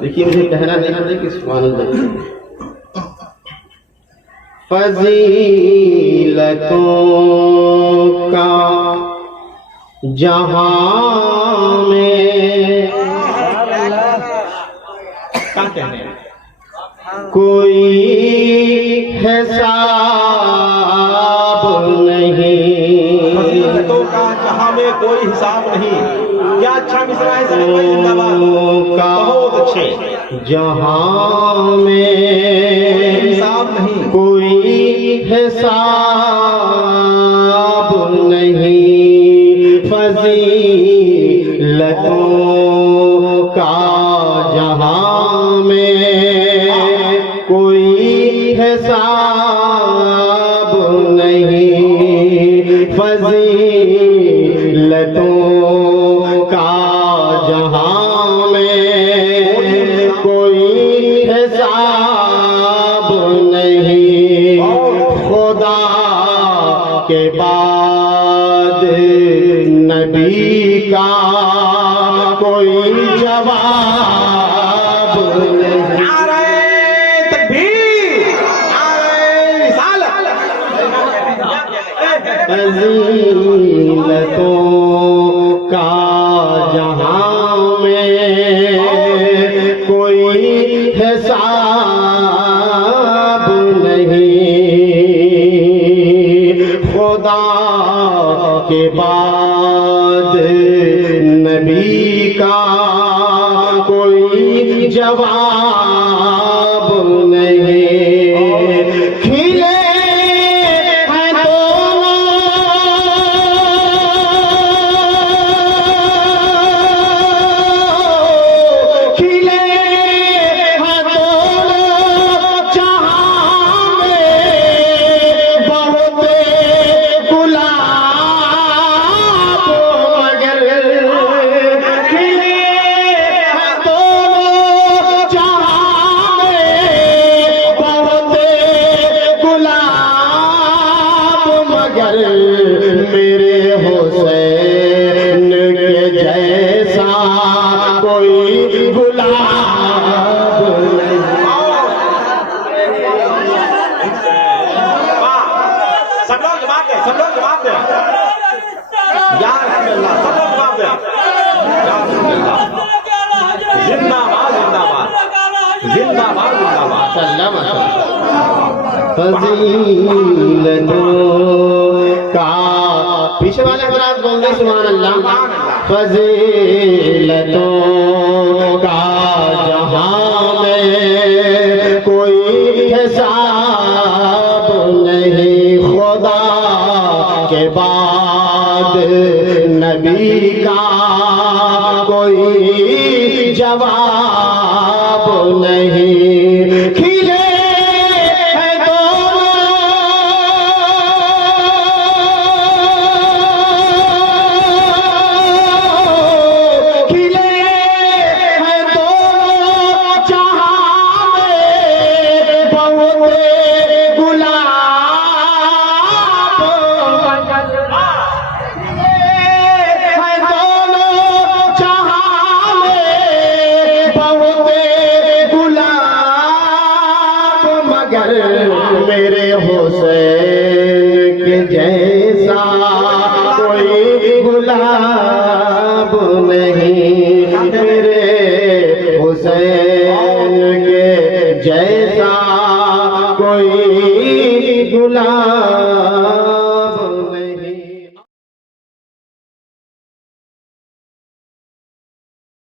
देखिए मुझे कहना नहीं है कि सुभान अल्लाह फजीलतों का जहां में क्या कहने कोई हिसाब नहीं, फजीलतों का जहां में कोई हिसाब नहीं। क्या अच्छा मिसरा है, जिंदाबाद, बहुत अच्छे। जहां में हिसाब नहीं, कोई हिसाब नहीं, फजीलतों का जहां में कोई हिसाब नहीं, फजीलतों का जहां में कोई हिसाब नहीं, खुदा के बाद नबी का कोई जवाब नहीं। नारे तकबीर, नारे रिसालत। फजीलतों का जहां में कोई हिसाब नहीं, खुदा के बाद नबी का कोई जवाब नहीं। खिले हैं दोनों खिले हैं दोनों जहां में, बहुत गुलाब मगर खिले हैं दोनों जहां में, बहुत गुलाब मगर मेरे हुसैन के जैसा कोई गुलाब नहीं। सब लोग जवाब दे, सब लोग जवाब दे। या अल्लाह, सब लोग जवाब दे। या अल्लाह, जिंदाबाद जिंदाबाद जिंदाबाद जिंदाबाद। फजीलतों का पीछे वाले हजरात बोल दे सुभान अल्लाह। फजीलतों का जहां में कोई हिसाब नहीं, खुदा के बाद नबी का कोई जवाब नहीं। खिले हैं दोनों खिले हैं दोनों जहां में, बहुत गुलाब मगर हैं दोनों जहां में, बहुत गुलाब मगर मेरे हुसैन के जैसा कोई गुलाब नहीं, मेरे हुसैन के जैसा कोई गुलाब